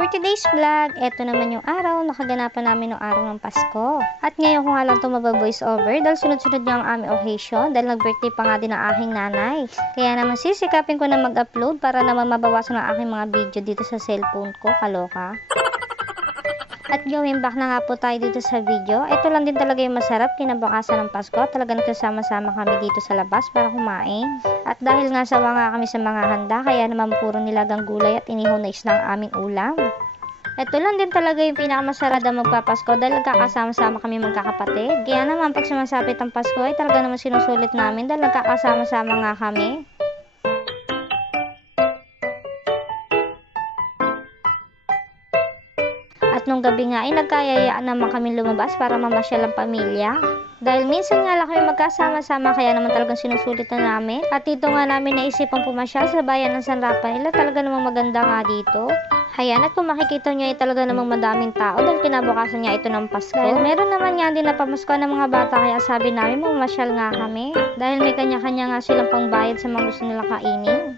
For today's vlog, eto naman yung araw na kaganapan namin ng araw ng Pasko. At ngayon ko nga lang ito mababoice over dahil sunod-sunod nga ang aming occasion dahil nag-birthday pa nga din ang aking nanay. Kaya naman sisikapin ko na mag-upload para naman mabawasan ang aking mga video dito sa cellphone ko, kaloka. At going back na nga po tayo dito sa video. Ito lang din talaga yung masarap kinabukasan ng Pasko. Talaga nagsasama-sama kami dito sa labas para kumain. At dahil nga sawa nga kami sa mga handa, kaya naman puro nilagang gulay at inihaw na isda ang aming ulam. Ito lang din talaga yung pinakamasarap na magpapasko dahil nagkakasama-sama kami magkakapatid. Kaya naman pag sumasapit ang Pasko ay talaga naman sinusulit namin dahil nagkakasama-sama nga kami. At nung gabi nga ay nagkayayaan naman kami lumabas para mamasyal ang pamilya. Dahil minsan nga lang kami magkasama-sama kaya naman talagang sinusulit na namin. At dito nga namin naisipang pumasyal sa bayan ng San Rafael at talaga namang maganda nga dito. Ayan, at kung makikita nyo ay talaga namang madaming tao dahil kinabukasan nga ito ng Pasko. Dahil meron naman nga din na pamasko ng mga bata kaya sabi namin mamasyal nga kami. Dahil may kanya-kanya nga silang pangbayad sa mga gusto nilang kainin.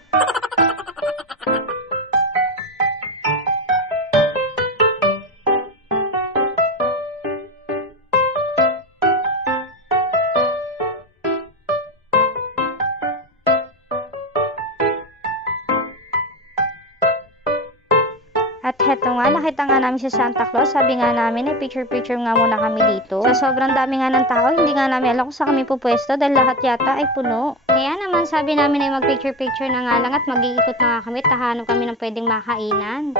At heto nga, nakita nga namin si Santa Claus. Sabi nga namin, ay picture-picture nga muna kami dito. Sa sobrang dami nga ng tao, hindi nga namin alam kung saan kami pupwesto dahil lahat yata ay puno. Kaya naman sabi namin ay mag-picture-picture na nga lang at mag-iikot na nga kami at hahanap kami ng pwedeng makainan.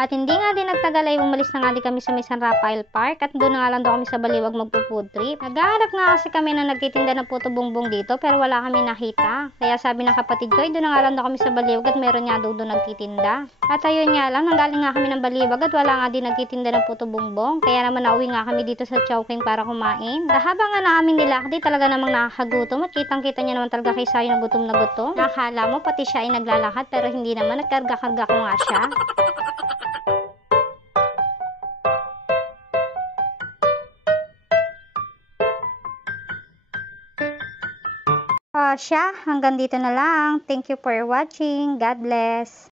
At hindi nga din nagtagal ay umalis na nga din kami sa may San Rafael Park at doon na nga lang daw kami sa Baliwag magpo-food trip. Naghahanap nga kasi kami na nagtitinda ng puto bongbong dito pero wala kami nakita. Kaya sabi ng kapatid ko ay doon na nga lang daw kami sa Baliwag at meron nga daw doon nagtitinda. At ayun nga lang, nanggaling nga kami ng Baliwag at wala nga din nagtitinda ng puto bongbong. Kaya naman nauwi nga kami dito sa Chowking para kumain. Habang nga namin nilakdi talaga namang nakakagutom at kitang-kita niya naman talaga kay Sayo na gutom na gutom. Nakakala mo pati siya ay naglalakad pero hindi naman, nagkarga-karga ko nga siya. Siya, hanggang dito na lang. Thank you for watching. God bless.